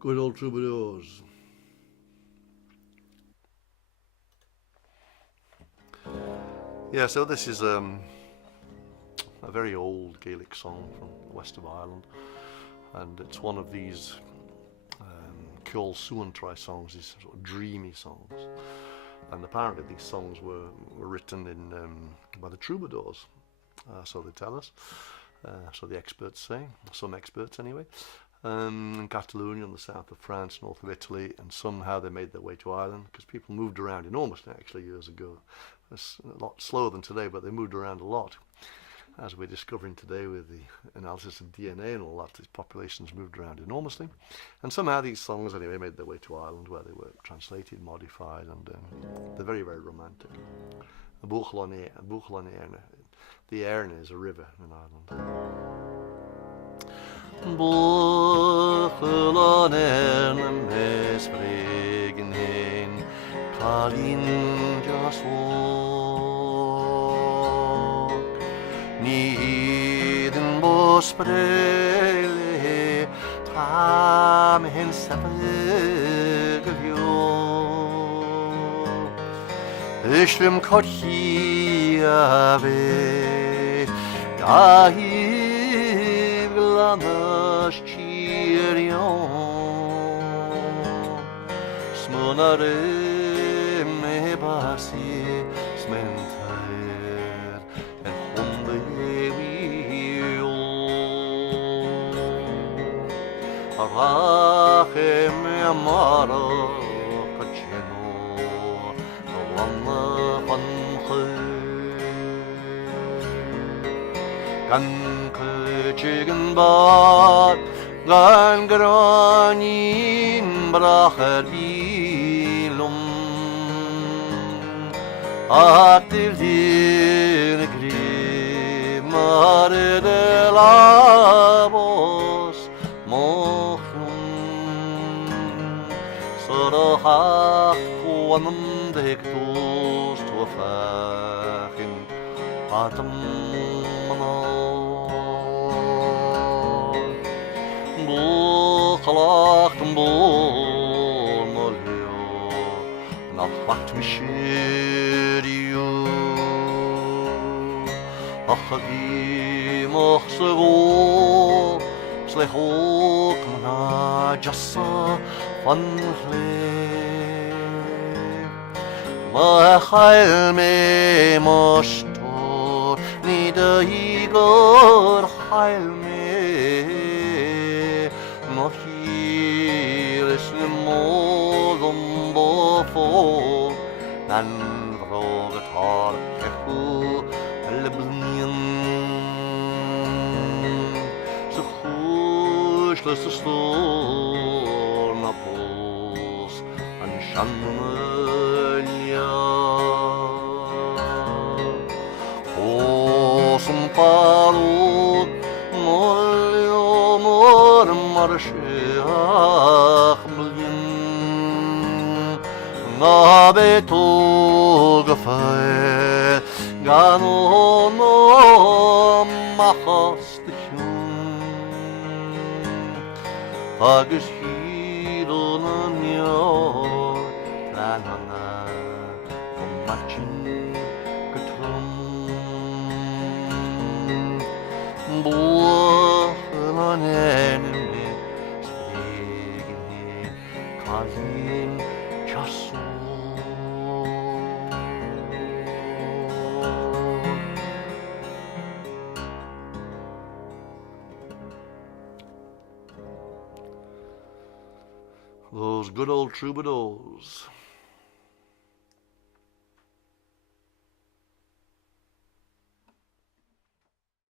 Good old Troubadours. Yeah, so this is a very old Gaelic song from the west of Ireland, and it's one of these Ceol suantraidh songs, these sort of dreamy songs. And apparently these songs were written by the Troubadours, so they tell us, so the experts say, some experts anyway. In Catalonia, in the south of France, north of Italy, and somehow they made their way to Ireland because people moved around enormously actually years ago. It's a lot slower than today, but they moved around a lot. As we're discovering today with the analysis of DNA and all that, these populations moved around enormously. And somehow these songs anyway made their way to Ireland, where they were translated, modified, and they're very, very romantic. Buachaill and Eirne. The Eirne is a river in Ireland. Buachaill and Eirne mes vregen hen, Kalin jasok, Niden bosprele, Tam hen sapegavyo, Ishlim korhiave, Gahiv glanas chirion, Smonare me basi smentair en honde wio, Arache me amara kacheno, Awana vanche, Gan chicken bad, Gan granin bracher bilum, Actil dir grimare de labos mochum, Sorach quanum dectus to fachin atam Buachaill molio, not what me shiriu. Achagi mochsego, slechok na jassa van vle. Buachaill me mostor, ni de igor heil me. Mochir is le modum bofo, Nan vroget har kechu le blien. So chush le stor na pos an shanmelia. Posum parut molio mor marsheach blien, Na beto gefeil, Gano no machas de chun, Agus hidon an yor, Planana, Machin getrum, Buachaill and Eirne mes vregen hen, Kalin jasok. Those good old Troubadours.